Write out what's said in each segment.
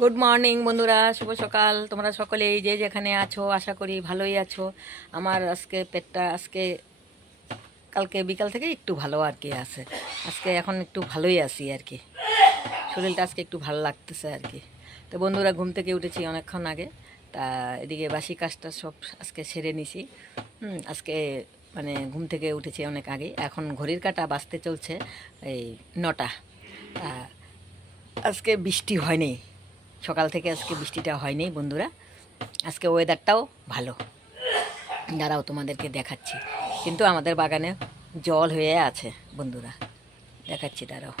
Good morning বন্ধুরা। শুভ সকাল। তোমরা সকলেই যে যেখানে আছো, আশা করি ভালোই আছো। আমার আজকে পেটটা, আজকে, কালকে বিকাল থেকে একটু ভালো আর কি আছে। আজকে এখন একটু ভালোই আছি আর কি। শরীরটা আজকে একটু ভালো লাগতেছে আর কি। তো বন্ধুরা, ঘুম থেকে উঠেছি অনেকক্ষণ আগে। তা এদিকে বাসি কাজটা সব আজকে সেরে নিছি। আজকে মানে ঘুম থেকে উঠেছি অনেক আগে। এখন ঘড়ির কাটা বাঁচতে চলছে এই নটা। আজকে বৃষ্টি হয়নি। সকাল থেকে আজকে বৃষ্টিটা হয়নি, বন্ধুরা। আজকে ওয়েদারটাও ভালো। দাঁড়াও, তোমাদেরকে দেখাচ্ছি। কিন্তু আমাদের বাগানে জল হয়ে আছে, বন্ধুরা। দেখাচ্ছি, দাঁড়াও।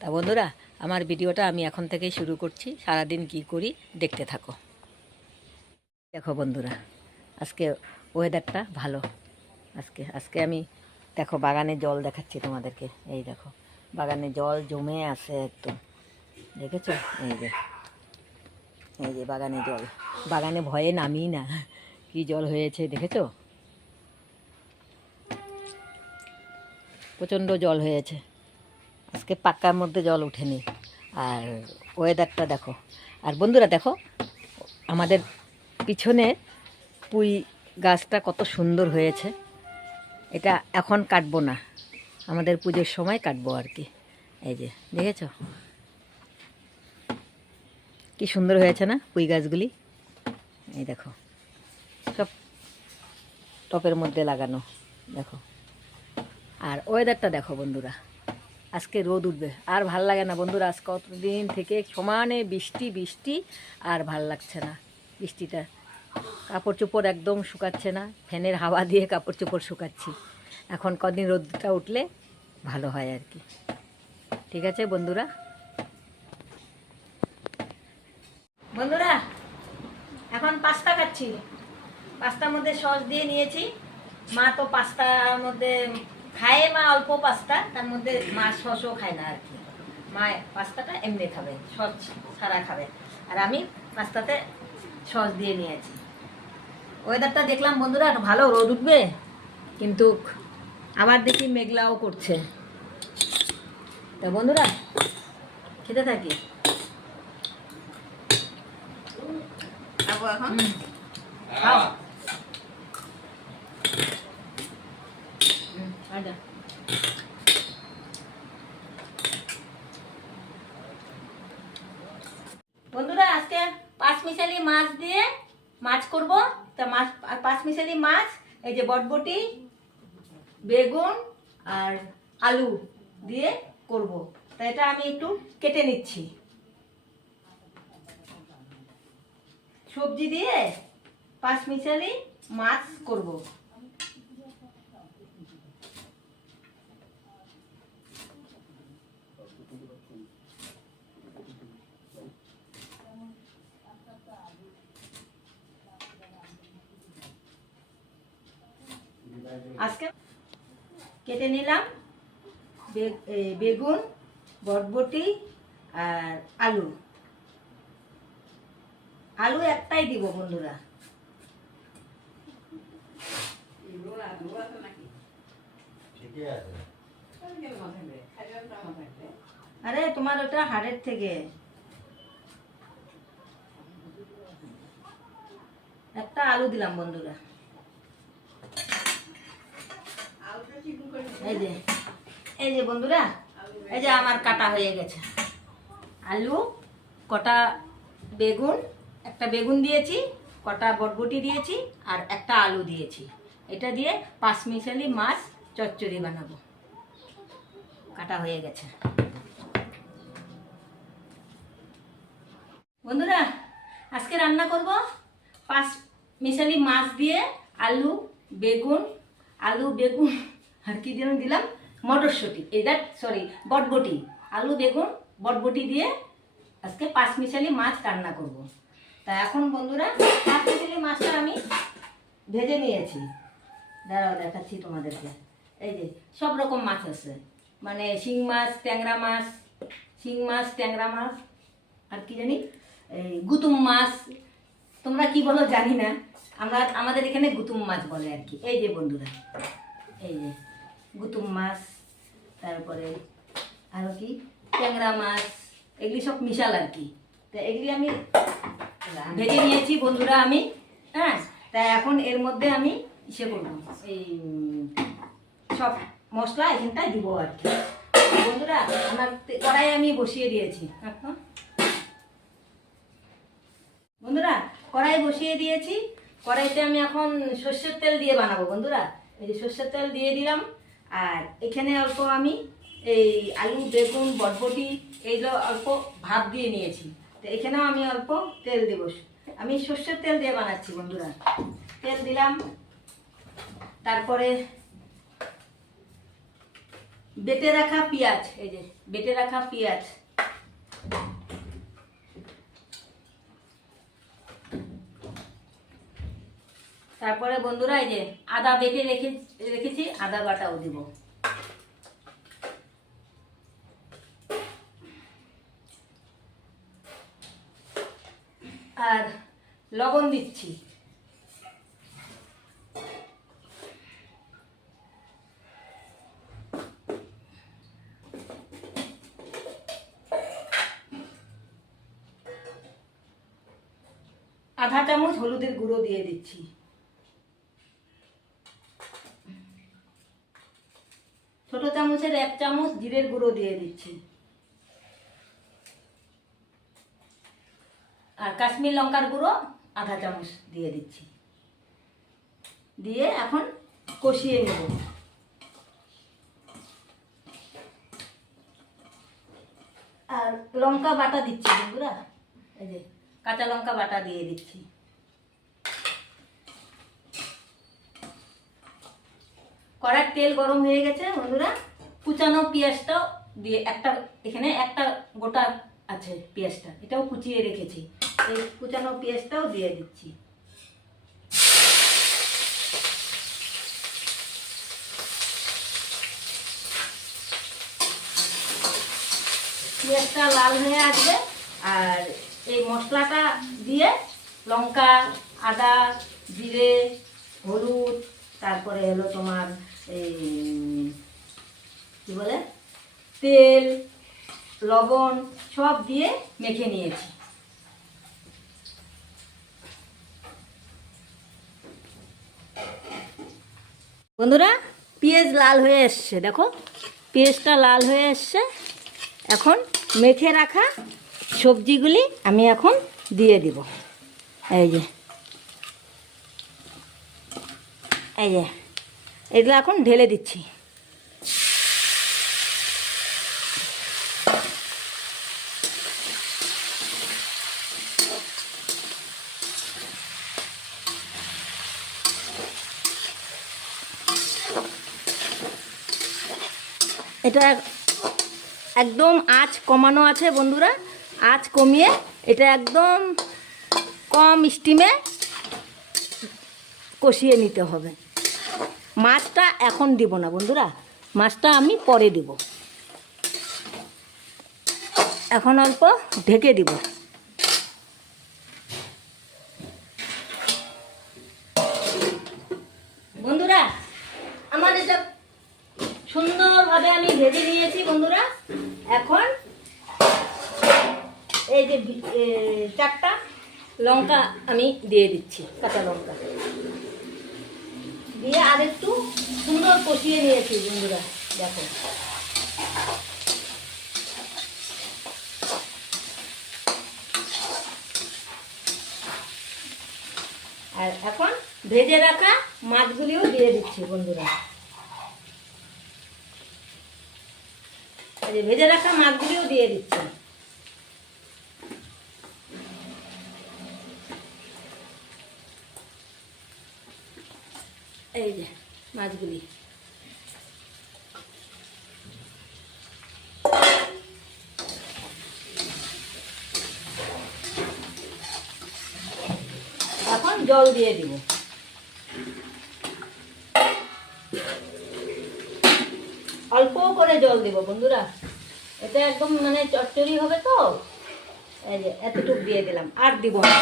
তা বন্ধুরা, আমার ভিডিওটা আমি এখন থেকেই শুরু করছি। সারাদিন কি করি দেখতে থাকো। দেখো, বন্ধুরা, আজকে ওয়েদারটা ভালো। আজকে আজকে আমি, দেখো, বাগানে জল দেখাচ্ছি তোমাদেরকে। এই দেখো, বাগানে জল জমে আছে একদম। দেখেছ? এই যে। এই যে বাগানে জল। বাগানে ভয়ে নামি না। কি জল হয়েছে দেখেছ? প্রচণ্ড জল হয়েছে। আজকে পাক্কার মধ্যে জল ওঠেনি। আর ওয়েদারটা দেখো। আর বন্ধুরা দেখো আমাদের পিছনে পুঁই গাছটা কত সুন্দর হয়েছে। এটা এখন কাটবো না। আমাদের পুজোর সময় কাটবো আর কি। এই যে দেখেছ? কি সুন্দর হয়েছে না পুঁই গাছগুলি? এই দেখো। সব টপের মধ্যে লাগানো, দেখো। আর ওয়েদারটা দেখো বন্ধুরা। আজকে রোদ উঠবে। আর ভালো লাগে না বন্ধুরা আজ কতদিন থেকে সমানে বৃষ্টি বৃষ্টি, আর ভালো লাগছে না। বৃষ্টিটা কাপড় চোপড় একদম শুকাচ্ছে না, ফ্যানের হাওয়া দিয়ে কাপড় চোপড় শুকাচ্ছি। এখন কদিন রোদটা উঠলে ভালো হয় আর কি। ঠিক আছে বন্ধুরা? বন্ধুরা, এখন পাস্তা খাচ্ছি। পাস্তার মধ্যে সস দিয়ে নিয়েছি। মা তো পাস্তার মধ্যে খায় মা অল্প পাস্তা, তার মধ্যে মা সসও খায় না আর কি। মা পাস্তাটা এমনি খাবে, সস ছাড়া খাবে। আর আমি পাস্তাতে সস দিয়ে নিয়েছি। ওয়েদারটা দেখলাম বন্ধুরা ভালো রোদ উঠবে, কিন্তু আবার দেখি মেঘলাও করছে। তা বন্ধুরা, খেতে থাকি। এখন খাও। আচ্ছা। বন্ধুরা আজকে পাঁচ মিশালি মাছ দিয়ে মাছ করব। তা মাছ পাঁচ মিশালি মাছ এই যে বটবটি বেগুন আর আলু দিয়ে করব। তা এটা আমি একটু কেটে নিচ্ছি। সবজি দিয়ে পাঁচ মিশালি মাছ করব। আজকে কেটে নিলাম বেগুন বটবটি আর আলু। আলু একটাই দিব বন্ধুরা। আরে তোমার ওটা হাড়ের থেকে। একটা আলু দিলাম বন্ধুরা। এই যে এই যে বন্ধুরা এই যে আমার কাটা হয়ে গেছে। আলু কটা বেগুন একটা বেগুন দিয়েছি, কটা বটবটি দিয়েছি আর একটা আলু দিয়েছি। এটা দিয়ে পাঁচ মিশালি মাছ চচ্চড়ি বানাবো। কাটা হয়ে গেছে। বন্ধুরা, আজকে রান্না করব পাঁচ মিশালি মাছ দিয়ে আলু, বেগুন আলু, বেগুন, আর কি যেন দিলাম? মটরশুঁটি। এটা সরি বটবটি। আলু, বেগুন, বটবটি দিয়ে আজকে পাঁচ মিশালি মাছ রান্না করব। তা এখন বন্ধুরা পাঁচ মিশালি মাছটা আমি ভেজে নিয়েছি। দাঁড়াও দেখাচ্ছি তোমাদেরকে। এই যে, সব রকম মাছ আছে। মানে শিং মাছ, ট্যাংরা মাছ, শিং মাছ, ট্যাংরা মাছ, আর কি জানি, এই গুতুম মাছ। তোমরা কি বলো জানি না। আমরা, আমাদের এখানে গুতুম মাছ বলে আর কি। এই যে বন্ধুরা, এই যে গুতুম মাছ, তারপরে আরও কি? ট্যাংরা মাছ, এগুলি সব মিশাল আর কি। তা এগুলি আমি ভেজে নিয়েছি, বন্ধুরা, আমি হ্যাঁ? তা এখন এর মধ্যে আমি ইসে করব, এই, সব মশলা এখানটায় দিব আর কি। বন্ধুরা, আমার কড়াই আমি বসিয়ে দিয়েছি বন্ধুরা, কড়াই বসিয়ে দিয়েছি, কড়াইতে আমি এখন সর্ষের তেল দিয়ে বানাবো, বন্ধুরা। এই যে সর্ষের তেল দিয়ে দিলাম, আর এখানে অল্প আমি এই আলু, বেগুন বটবটি এইগুলো অল্প ভাত দিয়ে নিয়েছি। তো এখানেও আমি অল্প তেল দেবো। আমি সর্ষের তেল দিয়ে বানাচ্ছি বন্ধুরা। তেল দিলাম। তারপরে বেটে রাখা পেঁয়াজ, এই যে বেটে রাখা পেঁয়াজ। তারপরে বন্ধুরা এই যে আদা বেটে রেখে রেখেছি, আদা বাটাও দিব। আর লবণ দিচ্ছি। আধা চামচ হলুদের গুঁড়ো দিয়ে দিচ্ছি। ছোট চামচের এক চামচ জিরের গুঁড়ো দিয়ে দিচ্ছি। আর কাশ্মীর লঙ্কার গুঁড়ো আধা চামচ দিয়ে দিচ্ছি। দিয়ে এখন কষিয়ে নেব। আর লঙ্কা বাটা দিচ্ছি বন্ধুরা, এই যে কাঁচা লঙ্কা বাটা দিয়ে দিচ্ছি। কড়ার তেল গরম হয়ে গেছে বন্ধুরা, কুচানো পেঁয়াজটাও দিয়ে একটা, এখানে একটা গোটা আছে পেঁয়াজটা, এটাও কুচিয়ে রেখেছি। এই কুচানো পেঁয়াজটাও দিয়ে দিচ্ছি। পেঁয়াজটা লাল হয়ে আসবে আর এই মশলাটা দিয়ে লঙ্কা, আদা, জিরে, হলুদ, তারপরে হলো তোমার এই কি বলে? তেল, লবণ সব দিয়ে মেখে নিয়েছি। বন্ধুরা, পেঁয়াজ লাল হয়ে এসছে, দেখো। পেঁয়াজটা লাল হয়ে এসছে। এখন মেখে রাখা সবজিগুলি আমি এখন দিয়ে দিব। এই যে। এই যে। এগুলো এখন ঢেলে দিচ্ছি। এটা একদম আঁচ কমানো আছে বন্ধুরা। আঁচ কমিয়ে এটা একদম কম স্টিমে কষিয়ে নিতে হবে। মাছটা এখন দিব না বন্ধুরা, মাছটা আমি পরে দিব। এখন অল্প ঢেকে দিব বন্ধুরা আমার এটা সুন্দরভাবে আমি ভেজে নিয়েছি বন্ধুরা, এখন এই যে চারটা লঙ্কা আমি দিয়ে দিচ্ছি, কাঁচা লঙ্কা। দিয়ে আর একটু সুন্দর কষিয়ে নিয়েছি বন্ধুরা, দেখো। আর এখন ভেজে রাখা মাছগুলিও দিয়ে দিচ্ছি বন্ধুরা। যে ভেজে রাখা মাছগুলিও দিয়ে দিচ্ছি এই যে মাছগুলি। এখন জল দিয়ে দিব। অল্প করে জল দিব বন্ধুরা। এটা একদম মানে চচ্চড়ি হবে তো। এই যে, এতটুকু দিয়ে দিলাম, আর দিব না।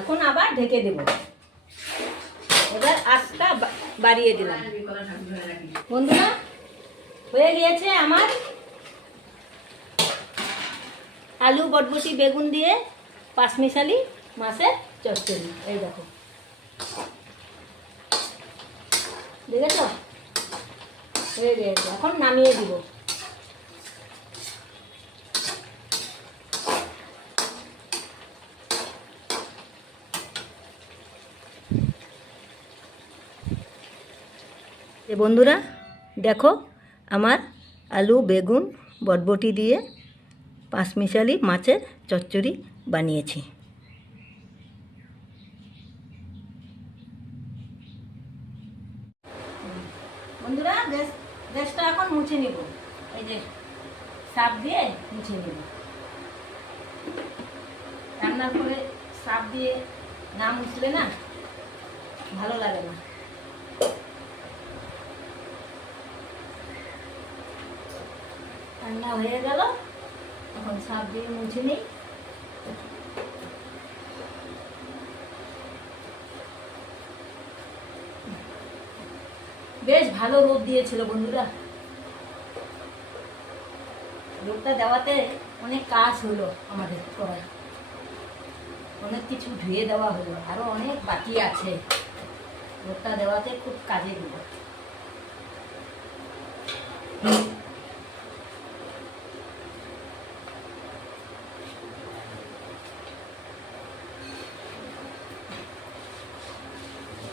এখন আবার ঢেকে দেব। এবার আঁচটা বাড়িয়ে দিলাম। বন্ধুরা, হয়ে গিয়েছে আমার আলু, বটবটি, বেগুন দিয়ে পাঁচমিশালি মাছের চচ্চড়ি। এই দেখো। দেখেছ? এখন নামিয়ে দিব। বন্ধুরা, দেখো আমার আলু, বেগুন, বটবটি দিয়ে পাঁচমিশালি মাছের চচ্চড়ি বানিয়েছি। বন্ধুরা, গ্যাস, গ্যাসটা এখন মুছে নিব। এই যে সাপ দিয়ে মুছে নিব। রান্নার পরে সাপ দিয়ে না মুছলে না ভালো লাগে না। রান্না হয়ে গেল। এখন সাপ দিয়ে মুছে নিই। বেশ ভালো রোদ দিয়েছিল বন্ধুরা। রোদটা দেওয়াতে অনেক কাজ হলো আমাদের করার অনেক কিছু ধুয়ে দেওয়া হলো, আরও অনেক বাকি আছে। রোদটা দেওয়াতে খুব কাজে দিল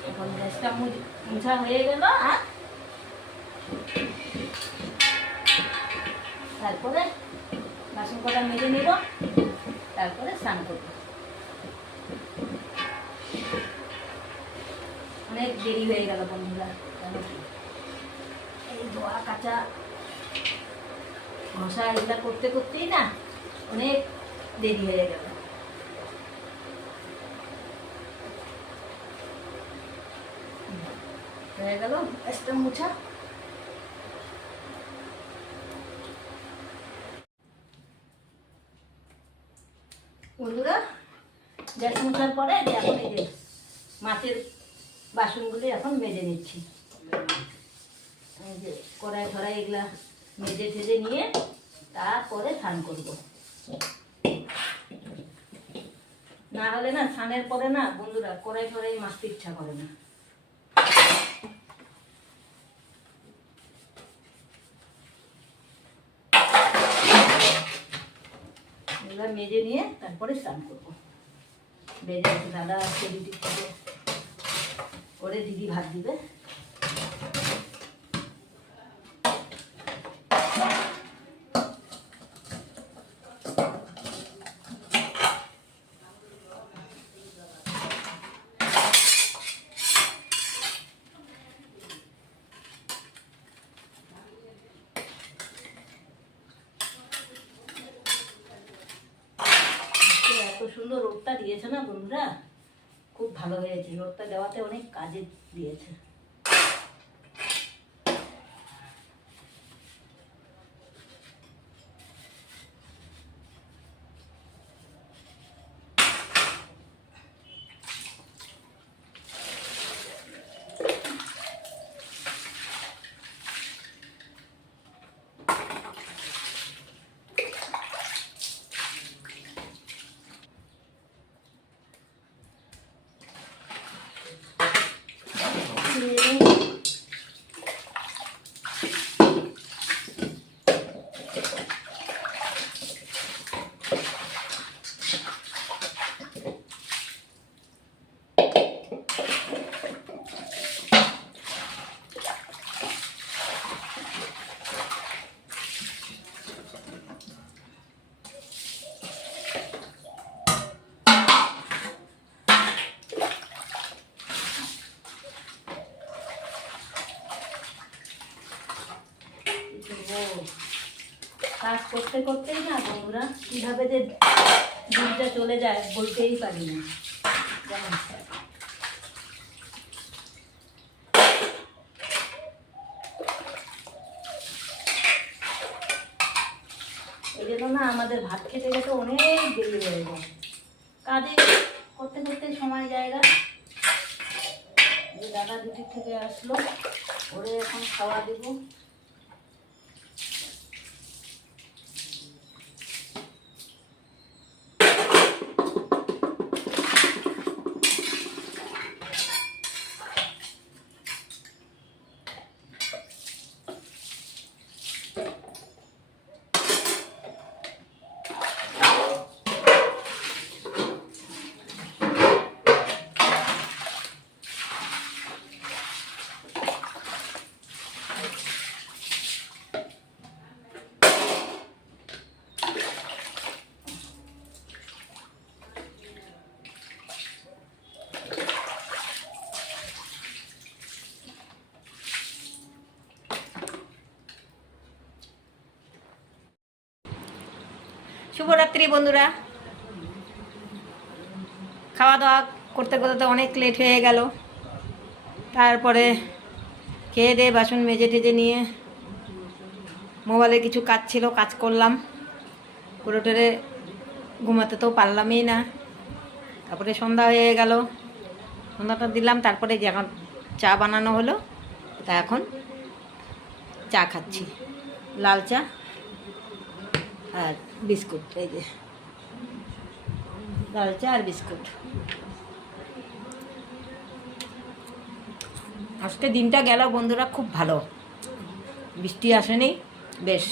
এখন গ্যাসটা মুছ- মুছা হয়ে গেল আর তারপরে বাসন কটা মেজে নিব স্নান করব। অনেক দেরি হয়ে গেল বন্ধুরা এই ধোয়া কাচা ঘষা এগুলা করতে করতেই না অনেক দেরি হয়ে গেল। হয়ে গেল একটা মুছা। বন্ধুরা গ্যাস মুছার পরে এখন এই যে মাছের বাসনগুলি এখন মেজে নিচ্ছি। এই কড়াই ধরাই এগুলা মেজে ঠেজে নিয়ে তারপরে স্নান করব। না হলে না স্নানের পরে না বন্ধুরা কড়াই ধরাই মাছতে ইচ্ছা করে না এবার মেজে নিয়ে তারপরে স্নান করব। মেজে দাদা আছে দিদি করে দিদি ভাত দিবে আজকে সুন্দর রোদটা দিয়েছে না বন্ধুরা? খুব ভালো হয়েছে। রোদটা দেওয়াতে অনেক কাজে দিয়েছে। করতে করতেই না বন্ধুরা কীভাবে যে দুধটা চলে যায় বলতেই পারি না। যেমন না আমাদের ভাত খেতে গেছে অনেক দেরি হয়ে যায়। কাজে করতে করতে সময় জায়গা দাদা দুটির থেকে আসলো, ওরে এখন খাওয়া দেবো। শুভরাত্রি বন্ধুরা। খাওয়া দাওয়া করতে করতে তো অনেক লেট হয়ে গেল। তারপরে খেয়ে দিয়ে বাসন মেজে টেজে নিয়ে মোবাইলে কিছু কাজ ছিল, কাজ করলাম। করে টোরে ঘুমাতে তো পারলামই না। তারপরে সন্ধ্যা হয়ে গেল। সন্ধ্যাটা দিলাম, তারপরে যখন চা বানানো হলো, তা এখন চা খাচ্ছি। লাল চা। আর বিস্কুট, এই যে। লাল চা আর বিস্কুট। আজকে দিনটা গেল, বন্ধুরা, খুব ভালো। বৃষ্টি আসেনি, বেশ।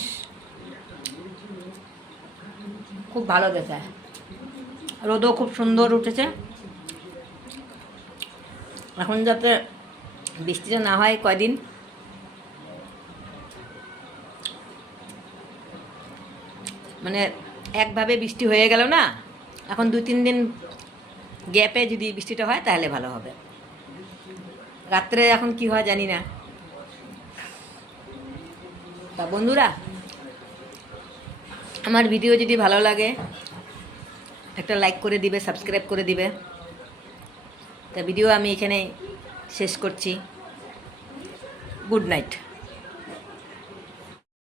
খুব ভালো গেছে। রোদও খুব সুন্দর উঠেছে। এখন যাতে বৃষ্টিটা না হয় কয়দিন মানে একভাবে বৃষ্টি হয়ে গেল না, এখন দু তিন দিন গ্যাপে যদি বৃষ্টিটা হয় তাহলে ভালো হবে। রাত্রে এখন কি হয় জানি না। তা বন্ধুরা, আমার ভিডিও যদি ভালো লাগে, একটা লাইক করে দিবে, সাবস্ক্রাইব করে দিবে। তা ভিডিও আমি এখানে শেষ করছি। Good night.